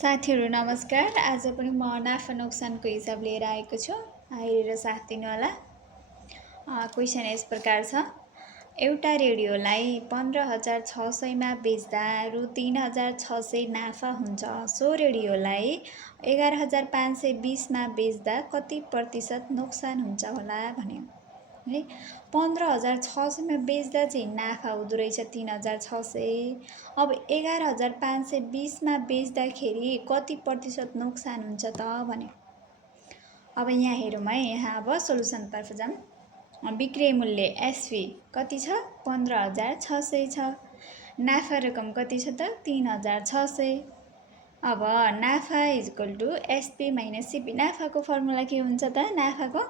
साथीहरू नमस्कार। आज पनि म नाफा नोक्सानको हिसाब लिएर आएको छु। हेरेर साथ दिनु होला। क्वेसन यस प्रकार छ। एउटा रेडियोलाई 15,600 मा बेच्दा रु 3,600 नाफा हुन्छ। सो रेडियोलाई 11,520 मा बेच्दा कति प्रतिशत नोक्सान हुन्छ होला भन्यो है। 15,600 मा बेच्दा चाहिँ नाफा हुँदो रहेछ 3,600। अब 11,520 मा बेच्दाखेरि कति प्रतिशत नोक्सान हुन्छ त भन्यो। अब यहाँ हेरौँ है। यहाँ अब सोलुसनतर्फ जाऊँ। बिक्री मूल्य एसपी कति छ? 15,600 छ। नाफा रकम कति छ त? 3,600। अब नाफा equal to SP minus CP. नाफाको फर्मुला के हुन्छ त? नाफाको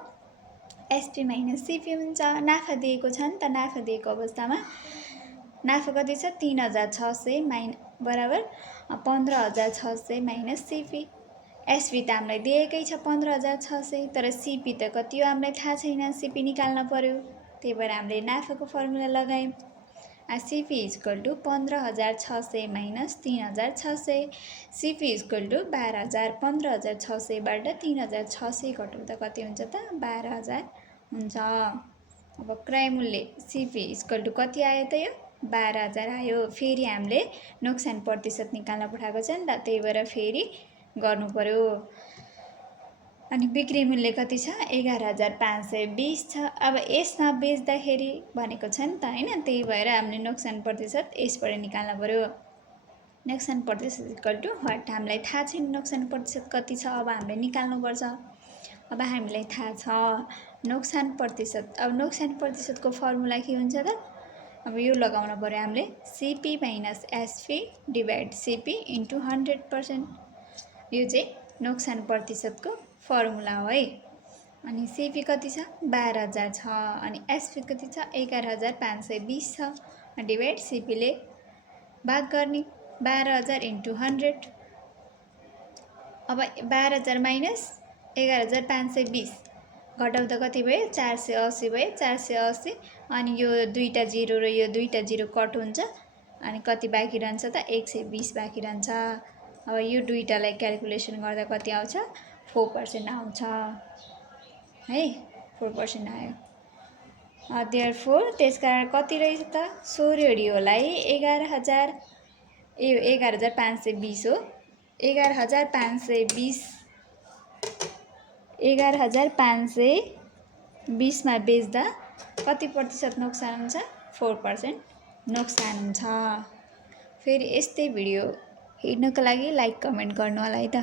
एसपी माइनस सिपी हुन्छ। नाफा दिएको छ नि त। नाफा दिएको अवस्थामा नाफा कति छ? 3,600 बराबर 15,600 माइनस सिपी। एसपी त हामीलाई दिएकै छ 15,600, तर सिपी त कति हो हामीलाई थाहा छैन। सिपी निकाल्न पर्यो। त्यही भएर हामीले नाफाको फर्मुला लगायौँ। CP equal to 15,600 minus 3,600। CP equal to 12,000। 15,600 बाट 3,600 घटाउँदा कति हुन्छ त? 12,000 हुन्छ। अब क्रय मूल्य सिपी इक्वल टु कति आयो त? यो 12,000 आयो। फेरि हामीले नोक्सान प्रतिशत निकाल्न पठाएको छ नि त। त्यही भएर फेरि गर्नु पर्यो। अनि बिक्री मूल्य कति छ? 11,520 छ। अब यसमा बेच्दाखेरि भनेको छ नि त हैन। त्यही भएर हामीले नोक्सान प्रतिशत यसबाट निकाल्न पर्यो। नोक्सान प्रतिशत इक्वल टु व्हाट? हामीलाई थाहा छैन नोक्सान प्रतिशत कति छ। अब हामीले निकाल्नुपर्छ। अब हामीलाई थाहा छ नोक्सान प्रतिशत। अब नोक्सान प्रतिशतको फर्मुला के हुन्छ त? अब यो लगाउन पर्यो हामीले। CP minus SP divide CP into 100%। यो चाहिँ नोक्सान प्रतिशतको फर्मुला हो है। अनि सिपी कति छ? 12,000 छ। अनि एसपी कति छ? 11,520 छ। डिभाइड सिपीले भाग गर्ने 12,000 इन्टु 100। अब 12,000 माइनस 11,520 घटाउँदा कति भयो? 480 भयो। 480 अनि यो दुईटा जिरो र यो दुईटा जिरो कट हुन्छ। अनि कति बाँकी रहन्छ त? 120 बाँकी रहन्छ। अब यो दुईटालाई क्याल्कुलेसन गर्दा कति आउँछ? 4% आउँछ है। 4% आयो। देयरफोर त्यसकारण कति रहेछ त? सो रेडियोलाई 11,520 हो। 11,520 मा बेच्दा कति प्रतिशत नोक्सान हुन्छ? 4% नोक्सान हुन्छ। फेरि यस्तै भिडियो हेर्नको लागि लाइक कमेन्ट गर्नु होला है त।